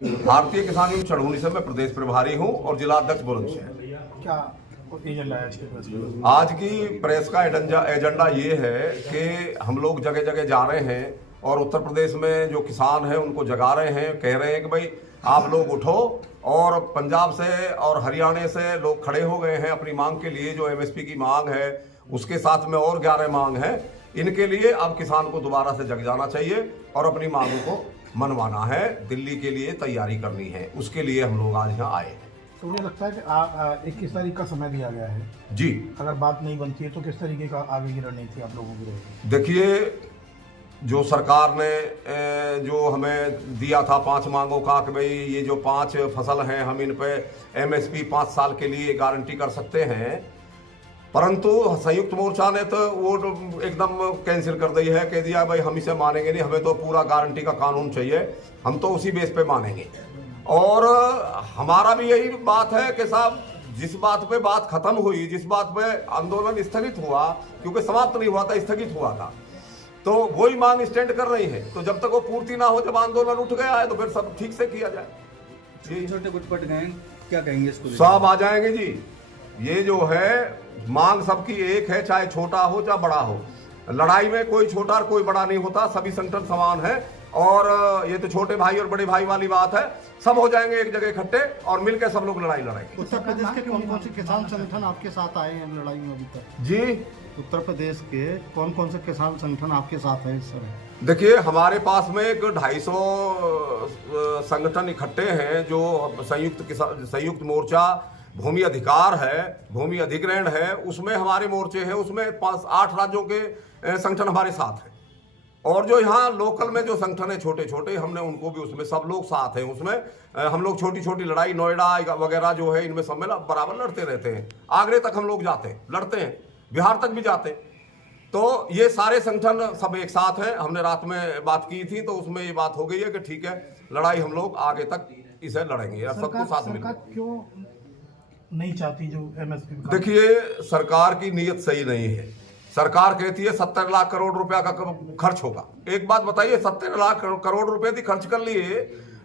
भारतीय किसान यूनियन चढ़ौनी से मैं प्रदेश प्रभारी हूं और जिला अध्यक्ष बुलंदशहर। क्या एजेंडा है आज के प्रेस में? आज की प्रेस का एजेंडा ये है कि हम लोग जगह जगह जा रहे हैं और उत्तर प्रदेश में जो किसान हैं उनको जगा रहे हैं, कह रहे हैं कि भाई आप लोग उठो। और पंजाब से और हरियाणा से लोग खड़े हो गए हैं अपनी मांग के लिए, जो एमएसपी की मांग है उसके साथ में और 11 मांग है। इनके लिए अब किसान को दोबारा से जग जाना चाहिए और अपनी मांगों को मनवाना है, दिल्ली के लिए तैयारी करनी है। उसके लिए हम लोग आज यहाँ आए हैं। तो मुझे लगता है कि 21 तारीख का समय दिया गया है जी। अगर बात नहीं बनती है तो किस तरीके का आगे की रणनीति आप लोगों की रहेगी? देखिए, जो सरकार ने जो हमें दिया था 5 मांगों का कि भाई ये जो 5 फसल हैं हम इन पे एमएसपी 5 साल के लिए गारंटी कर सकते हैं, परंतु संयुक्त मोर्चा ने तो वो एकदम कैंसिल कर दी है, कह दिया भाई हम इसे मानेंगे नहीं, हमें तो पूरा गारंटी का कानून चाहिए, हम तो उसी बेस पे मानेंगे। और हमारा भी यही बात है कि साहब जिस बात पे बात खत्म हुई, जिस बात पे आंदोलन स्थगित हुआ, क्योंकि समाप्त नहीं हुआ था, स्थगित हुआ था, तो वही मांग स्टैंड कर रही है। तो जब तक वो पूर्ति ना हो, जब आंदोलन उठ गया है तो फिर सब ठीक से किया जाए। छोटे गुटपट गए, क्या कहेंगे इसको? सब आ जाएंगे जी। ये जो है मांग सबकी एक है, चाहे छोटा हो चाहे बड़ा हो। लड़ाई में कोई छोटा और कोई बड़ा नहीं होता, सभी संगठन समान है। और ये तो छोटे भाई और बड़े भाई वाली बात है, सब हो जाएंगे एक जगह इकट्ठे और मिलकर सब लोग लड़ाई लड़ेंगे। उत्तर प्रदेश के कौन कौन से किसान संगठन आपके साथ आए हैं लड़ाई में अभी तक? जी, उत्तर प्रदेश के कौन कौन से किसान संगठन आपके साथ हैं इस समय? देखिए, हमारे पास में एक 250 संगठन इकट्ठे हैं, जो संयुक्त मोर्चा भूमि अधिकार है, भूमि अधिग्रहण है, उसमें हमारे मोर्चे हैं, उसमें 8 राज्यों के संगठन हमारे साथ हैं। और जो यहाँ लोकल में जो संगठन है छोटे छोटे, हमने उनको भी उसमें सब लोग साथ हैं। उसमें हम लोग छोटी छोटी लड़ाई, नोएडा वगैरह जो है, इनमें सब में बराबर लड़ते रहते हैं। आगरे तक हम लोग जाते हैं, लड़ते हैं, बिहार तक भी जाते हैं। तो ये सारे संगठन सब एक साथ हैं। हमने रात में बात की थी तो उसमें ये बात हो गई है कि ठीक है, लड़ाई हम लोग आगे तक इसे लड़ेंगे, सबको साथ मिलकर। सरकार क्यों नहीं चाहती जो एमएसपी? देखिए, सरकार की नीयत सही नहीं है। सरकार कहती है 70 लाख करोड़ रुपया का खर्च होगा। एक बात बताइए, 70 लाख करोड़ रुपए की खर्च कर लिए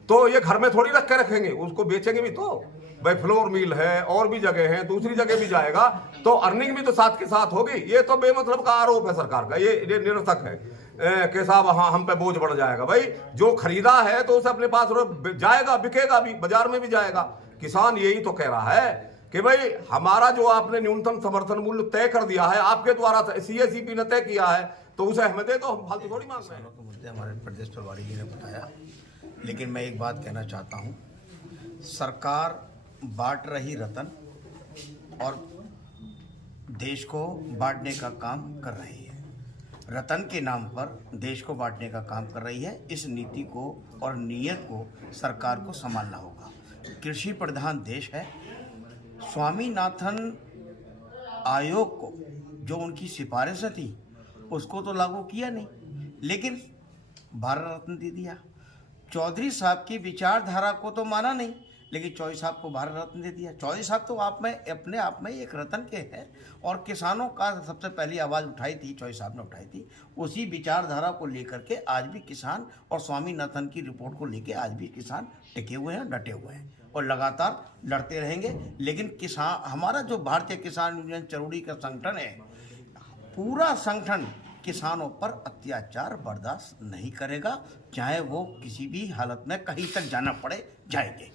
तो ये घर में थोड़ी रख के रखेंगे, उसको बेचेंगे भी तो। भाई फ्लोर मिल है और भी जगह है, दूसरी जगह भी जाएगा तो अर्निंग भी तो साथ के साथ होगी। ये तो बेमतलब का आरोप है सरकार का, ये निरर्थक है कि साहब हाँ हम पे बोझ बढ़ जाएगा। भाई जो खरीदा है तो उसे अपने पास जाएगा, बिकेगा भी, बाजार में भी जाएगा। किसान यही तो कह रहा है कि भाई हमारा जो आपने न्यूनतम समर्थन मूल्य तय कर दिया है, आपके द्वारा सीएसईपी ने तय किया है, तो उसे हमें दे दो, हम फालतू थोड़ी मांग रहे हैं। मुद्दे हमारे प्रदेश प्रभारी जी ने बताया, लेकिन मैं एक बात कहना चाहता हूँ, सरकार बांट रही रतन और देश को बांटने का काम कर रही है। रतन के नाम पर देश को बांटने का काम कर रही है। इस नीति को और नीयत को सरकार को संभालना होगा। कृषि प्रधान देश है। स्वामीनाथन आयोग को जो उनकी सिफारिशें थी उसको तो लागू किया नहीं, लेकिन भारत रत्न दे दिया। चौधरी साहब की विचारधारा को तो माना नहीं, लेकिन चौधरी साहब को भारत रत्न दे दिया। चौधरी साहब तो अपने आप में एक रत्न के हैं और किसानों का सबसे पहली आवाज़ उठाई थी, चौधरी साहब ने उठाई थी। उसी विचारधारा को लेकर के आज भी किसान और स्वामीनाथन की रिपोर्ट को लेकर आज भी किसान टिके हुए हैं, डटे हुए हैं और लगातार लड़ते रहेंगे। लेकिन किसान, हमारा जो भारतीय किसान यूनियन चरौड़ी का संगठन है, पूरा संगठन किसानों पर अत्याचार बर्दाश्त नहीं करेगा, चाहे वो किसी भी हालत में कहीं तक जाना पड़े, जाएंगे।